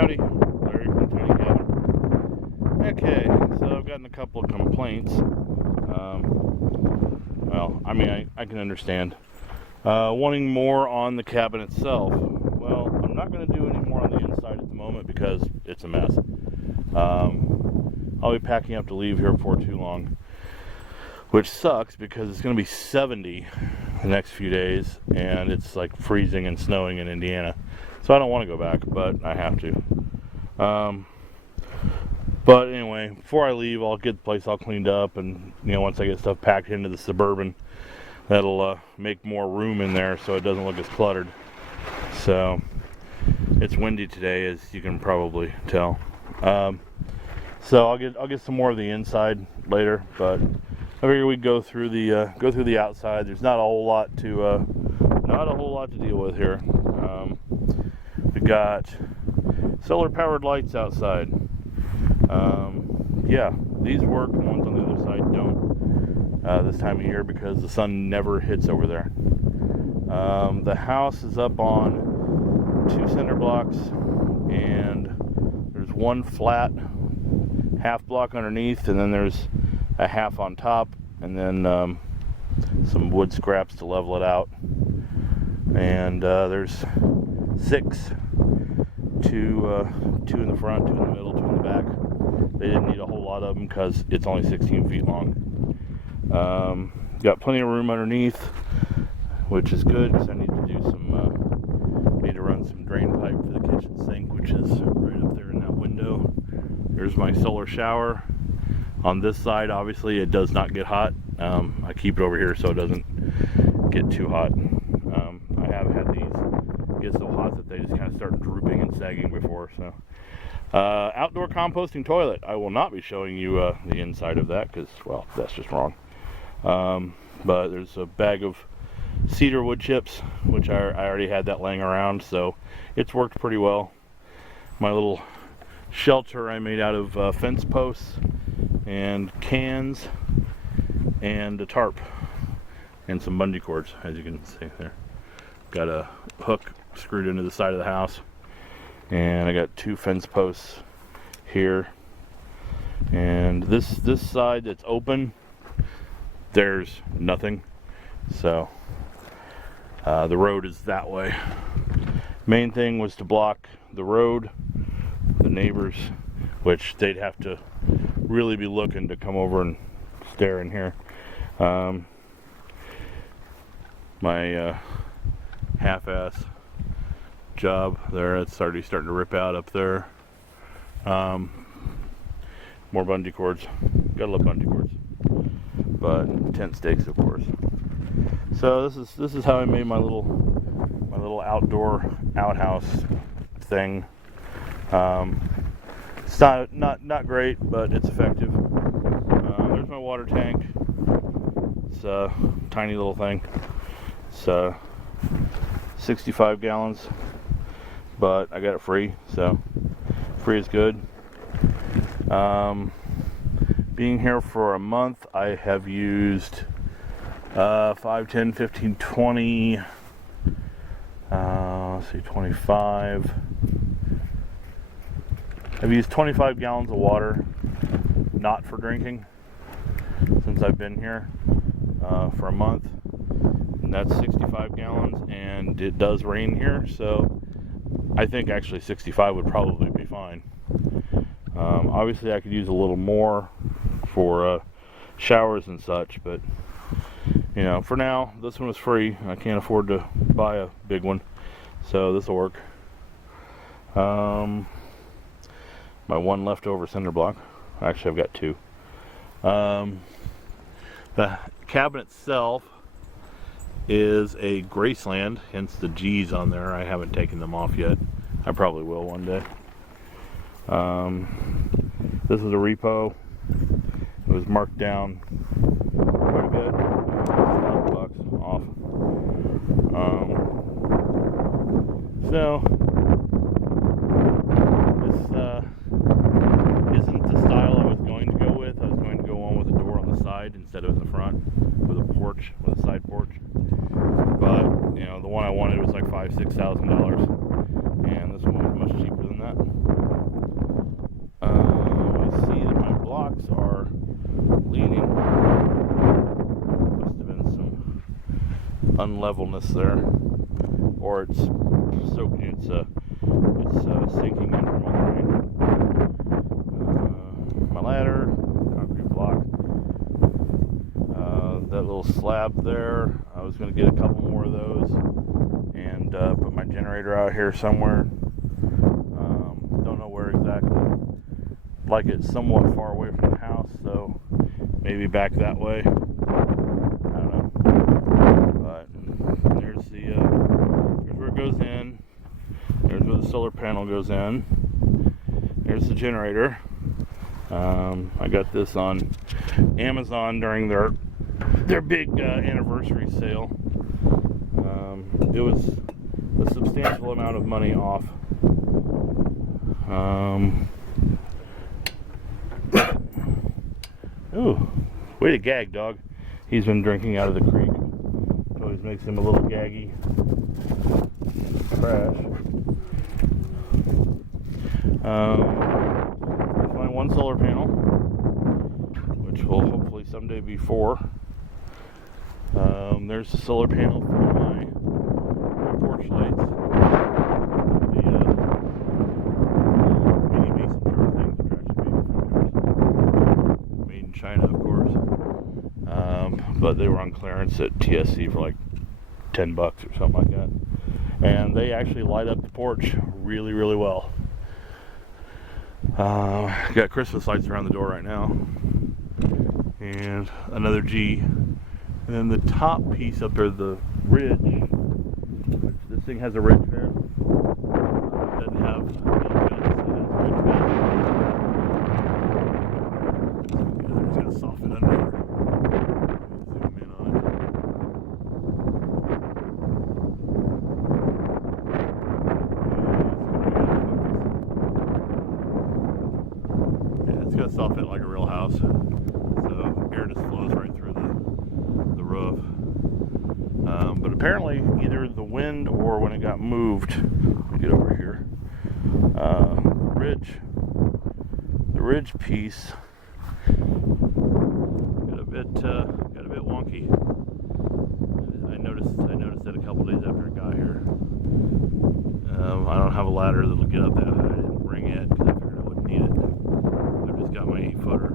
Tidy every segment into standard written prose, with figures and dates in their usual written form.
howdy, Larry from Tiny Cabin. Okay, so I've gotten a couple of complaints. Well, I mean, I can understand. Wanting more on the cabin itself. Well, I'm not going to do any more on the inside at the moment because it's a mess. I'll be packing up to leave here before too long, which sucks because it's going to be 70 the next few days, and it's like freezing and snowing in Indiana. So I don't want to go back, but I have to. But anyway, before I leave, I'll get the place all cleaned up, and once I get stuff packed into the Suburban, that'll make more room in there so it doesn't look as cluttered. So it's windy today, as you can probably tell. So I'll get some more of the inside later, but I figure we go through the outside. There's not a whole lot to deal with here. We got solar-powered lights outside. Yeah, these work. The ones on the other side don't this time of year because the sun never hits over there. The house is up on 2 cinder blocks, and there's one flat half block underneath, and then there's a half on top, and then some wood scraps to level it out. And there's 6, 2 in the front, 2 in the middle, 2 in the back. They didn't need a whole lot of them because it's only 16 feet long. Got plenty of room underneath, which is good because I need to run some drain pipe for the kitchen sink, which is right up there in that window. There's my solar shower. On this side, obviously, it does not get hot. I keep it over here so it doesn't get too hot. I have had these get so hot that they just kind of start drooping and sagging before. So, outdoor composting toilet. I will not be showing you the inside of that because, well, that's just wrong. But there's a bag of cedar wood chips, which I already had that laying around, so it's worked pretty well. My little shelter I made out of fence posts and cans and a tarp and some bungee cords, as you can see there. Got a hook screwed into the side of the house, and I got 2 fence posts here, and this side that's open, there's nothing. So the road is that way. Main thing was to block the road, the neighbors, which they'd have to really be looking to come over and stare in here. My half-ass job there, it's already starting to rip out up there. More bungee cords. Gotta love bungee cords. But tent stakes, of course. So this is how I made my little outdoor outhouse thing. It's not great, but it's effective. There's my water tank. It's a tiny little thing. It's 65 gallons, but I got it free, so free is good. Being here for a month, I have used 5, 10, 15, 20, let's see, 25. I've used 25 gallons of water, not for drinking, since I've been here for a month. And that's 65 gallons, and it does rain here, so I think actually 65 would probably be fine. Obviously, I could use a little more for showers and such, but for now, this one was free. I can't afford to buy a big one, so this will work. My one leftover cinder block. Actually, I've got 2. The cabin itself is a Graceland, hence the G's on there. I haven't taken them off yet. I probably will one day. This is a repo. It was marked down quite a bit. $5 off. So this isn't the style I was going to go with. I was going to go on with a door on the side instead of in the front, with a porch, with a side porch. But the one I wanted was like $5,000–6,000, and this one was much cheaper than that. unlevelness there, or it's soaking. It's sinking in from all the rain. My ladder, concrete block. That little slab there. I was going to get a couple more of those and put my generator out here somewhere. Don't know where exactly. Like it's somewhat far away from the house, so maybe back that way. I don't know. But there's where it goes in. There's where the solar panel goes in. There's the generator. I got this on Amazon during their big anniversary sale. It was a substantial amount of money off. Ooh, way to gag, dog. He's been drinking out of the creek. It always makes him a little gaggy. Trash. There's my one solar panel, which will hopefully someday be 4. There's the solar panel for my porch lights. The mini mason jar things, which are actually baby food jars. Made in China, of course. But they were on clearance at TSC for like $10 or something like that. And they actually light up the porch really, really well. Got Christmas lights around the door right now. And another G. And then the top piece up there, the ridge, which this thing has a ridge there. Doesn't have ridge it's going to soften under there. Zoom in on it. Yeah, it's going to soften it like a real house. So air just flows right through the roof. But apparently either the wind or when it got moved, let me get over here, the ridge piece got a bit wonky. I noticed that a couple days after I got here. I don't have a ladder that'll get up that high. I didn't bring it because I figured I wouldn't need it. I've just got my 8-footer,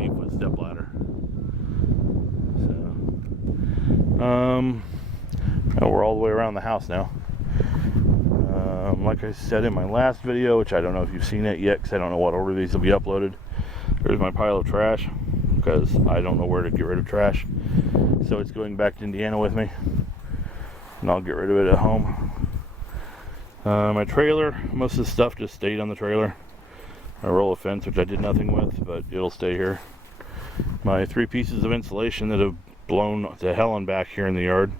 8-foot step ladder. We're all the way around the house now. Like I said in my last video, which I don't know if you've seen it yet because I don't know what order these will be uploaded. There's my pile of trash because I don't know where to get rid of trash. So it's going back to Indiana with me. And I'll get rid of it at home. My trailer, most of the stuff just stayed on the trailer. My roll of fence, which I did nothing with, but it'll stay here. My 3 pieces of insulation that have blown to hell and back here in the yard.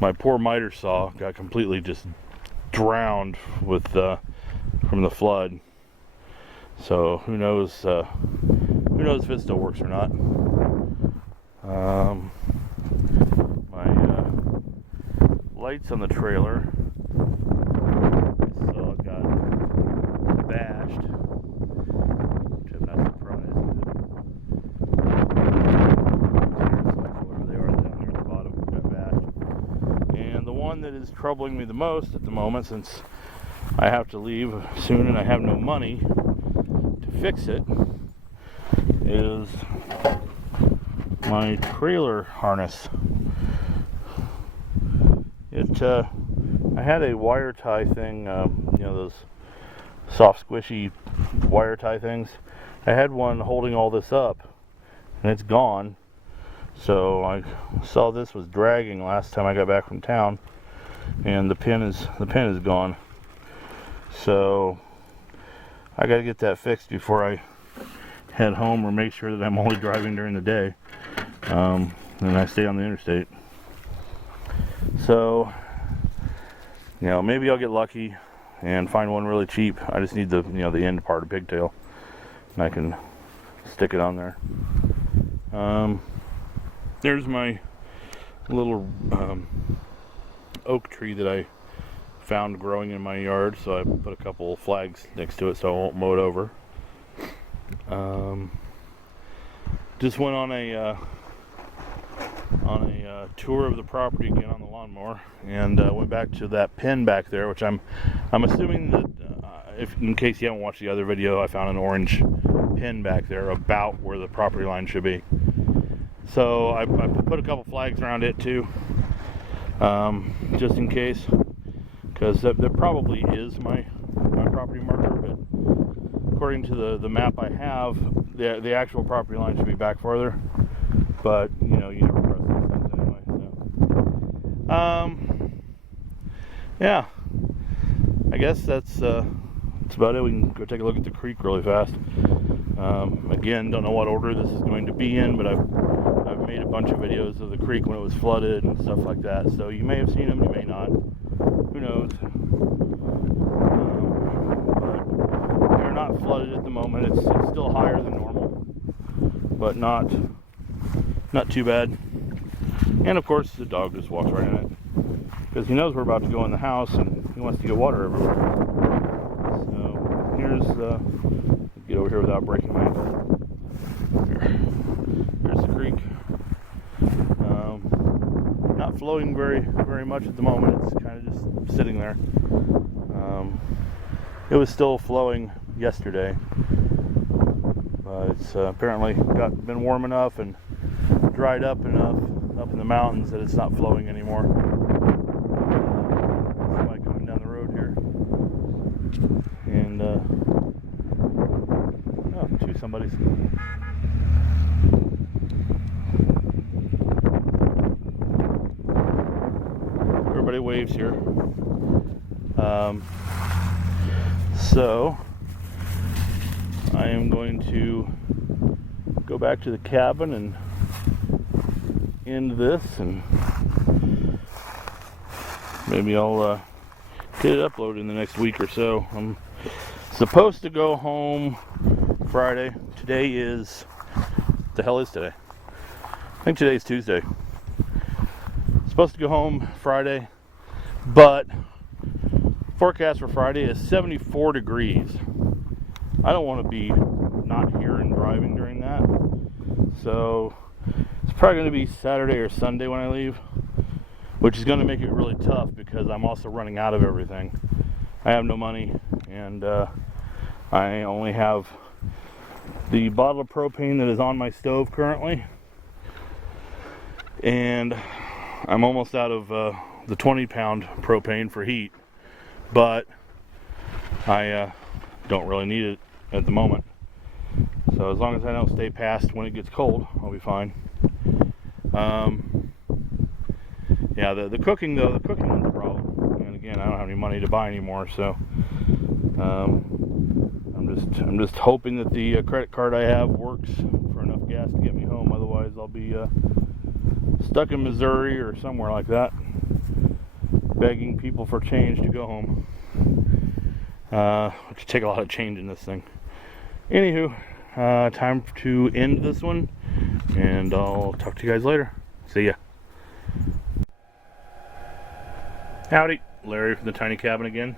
My poor miter saw got completely just drowned with from the flood. So who knows if it still works or not. My lights on the trailer got bashed, which I'm not surprised. Whatever they are down there at the bottom got bashed. And the one that is troubling me the most at the moment, since I have to leave soon and I have no money to fix it, is my trailer harness. I had a wire tie thing, those soft squishy wire tie things. I had one holding all this up and it's gone. So I saw this was dragging last time I got back from town, and the pin is gone. So I got to get that fixed before I head home, or make sure that I'm only driving during the day, and I stay on the interstate. So maybe I'll get lucky and find one really cheap. I just need the the end part of pigtail, and I can stick it on there. There's my little oak tree that I found growing in my yard, so I put a couple Just went on a tour of the property again on the lawnmower, and went back to that pin back there, which I'm assuming that if in case you haven't watched the other video, I found an orange pin back there about where the property line should be. So I put a couple flags around it too, just in case, because there probably is my property marker, but according to the map I have, the actual property line should be back farther. But you know, you never trust these things anyway. So, yeah, I guess that's about it. We can go take a look at the creek really fast. Again, don't know what order this is going to be in, but I've made a bunch of videos of the creek when it was flooded and stuff like that. So you may have seen them, you may not. Who knows? But they're not flooded at the moment. It's still higher than normal, but not too bad. And of course, the dog just walks right in it because he knows we're about to go in the house and he wants to get water everywhere. So here's get over here without breaking my ankle. Here's the creek. Not flowing very much at the moment. It's kind of just sitting there. It was still flowing yesterday, but it's apparently been warm enough and dried up enough up in the mountains that it's not flowing anymore. Somebody coming down the road here, and two somebody's. Everybody waves here. So I am going to go back to the cabin and end this, and maybe I'll get it uploaded in the next week or so. I'm supposed to go home Friday. Today is, what the hell is today? I think today's Tuesday. Supposed to go home Friday, but forecast for Friday is 74 degrees. I don't want to be not here and driving during that. So it's probably going to be Saturday or Sunday when I leave, which is going to make it really tough because I'm also running out of everything. I have no money, and I only have the bottle of propane that is on my stove currently, and I'm almost out of the 20-pound propane for heat, but I don't really need it at the moment. So as long as I don't stay past when it gets cold, I'll be fine. Yeah, the cooking though, the cooking one's a problem. And again, I don't have any money to buy anymore, so I'm just hoping that the credit card I have works for enough gas to get me home. Otherwise, I'll be stuck in Missouri or somewhere like that, begging people for change to go home. Which take a lot of change in this thing. Anywho, time to end this one, and I'll talk to you guys later. See ya. Howdy, Larry from the Tiny Cabin again.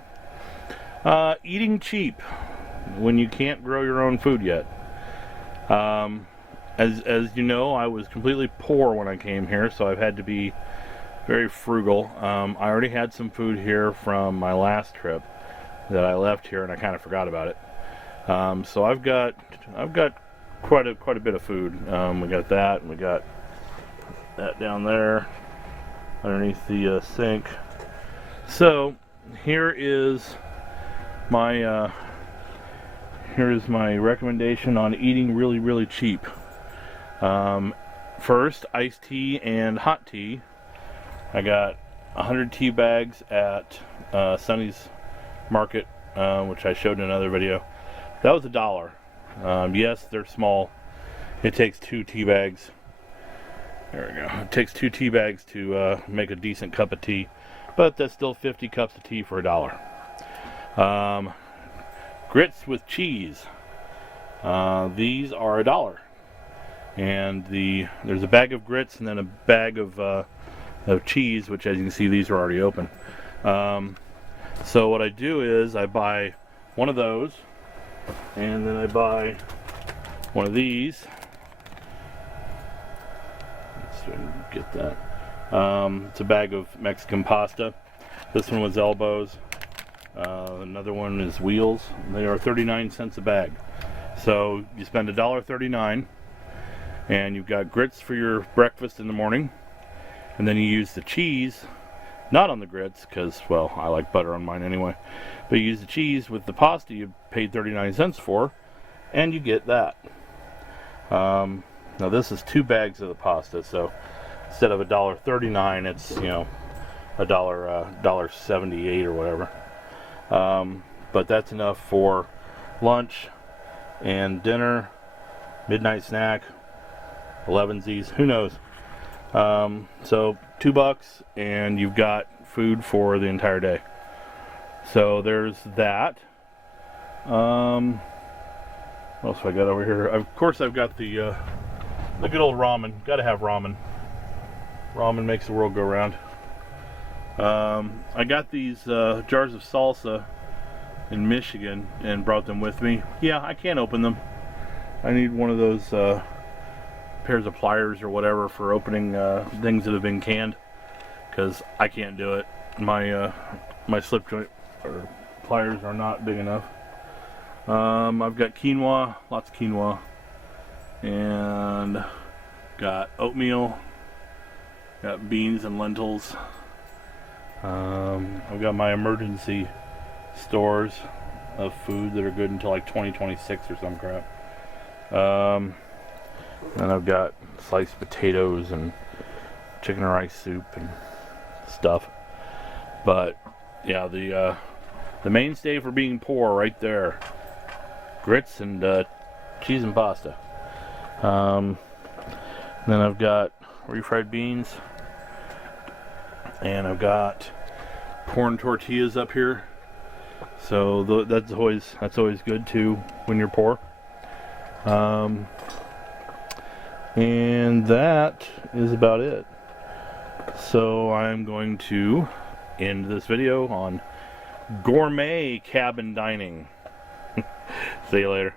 Eating cheap when you can't grow your own food yet. As you know, I was completely poor when I came here, so I've had to be very frugal. I already had some food here from my last trip that I left here, and I kind of forgot about it. So I've got quite a bit of food. We got that, and we got that down there underneath the sink. So here is my recommendation on eating really cheap. First, iced tea and hot tea. I got 100 tea bags at Sonny's Market, which I showed in another video. That was $1. Yes, they're small. It takes 2 tea bags. There we go. It takes 2 tea bags to make a decent cup of tea, but that's still 50 cups of tea for $1. Grits with cheese. These are $1. And there's a bag of grits and then a bag of cheese, which, as you can see, these are already open. So what I do is I buy one of those, and then I buy one of these, get that. It's a bag of Mexican pasta. This one was Elbows. Another one is Wheels. They are 39 cents a bag. So you spend $1.39 and you've got grits for your breakfast in the morning, and then you use the cheese, not on the grits because, well, I like butter on mine anyway, but you use the cheese with the pasta you paid 39 cents for, and you get that. Now this is 2 bags of the pasta, so instead of $1.39, it's, you know, $1.78 or whatever. But that's enough for lunch and dinner, midnight snack, 11sies, who knows. So $2 and you've got food for the entire day. So there's that. What else have I got over here? Of course I've got the good old ramen. Gotta have ramen. Ramen makes the world go round. I got these jars of salsa in Michigan and brought them with me. Yeah, I can't open them. I need one of those pairs of pliers or whatever for opening things that have been canned, because I can't do it. My slip joint or pliers are not big enough. I've got quinoa, lots of quinoa, and got oatmeal, got beans and lentils. I've got my emergency stores of food that are good until like 2026 or some crap. And I've got sliced potatoes and chicken and rice soup and stuff. But yeah, the mainstay for being poor right there: grits and cheese and pasta. Then I've got refried beans, and I've got corn tortillas up here. So that's always good too when you're poor. And that is about it. So I'm going to end this video on gourmet cabin dining. See you later.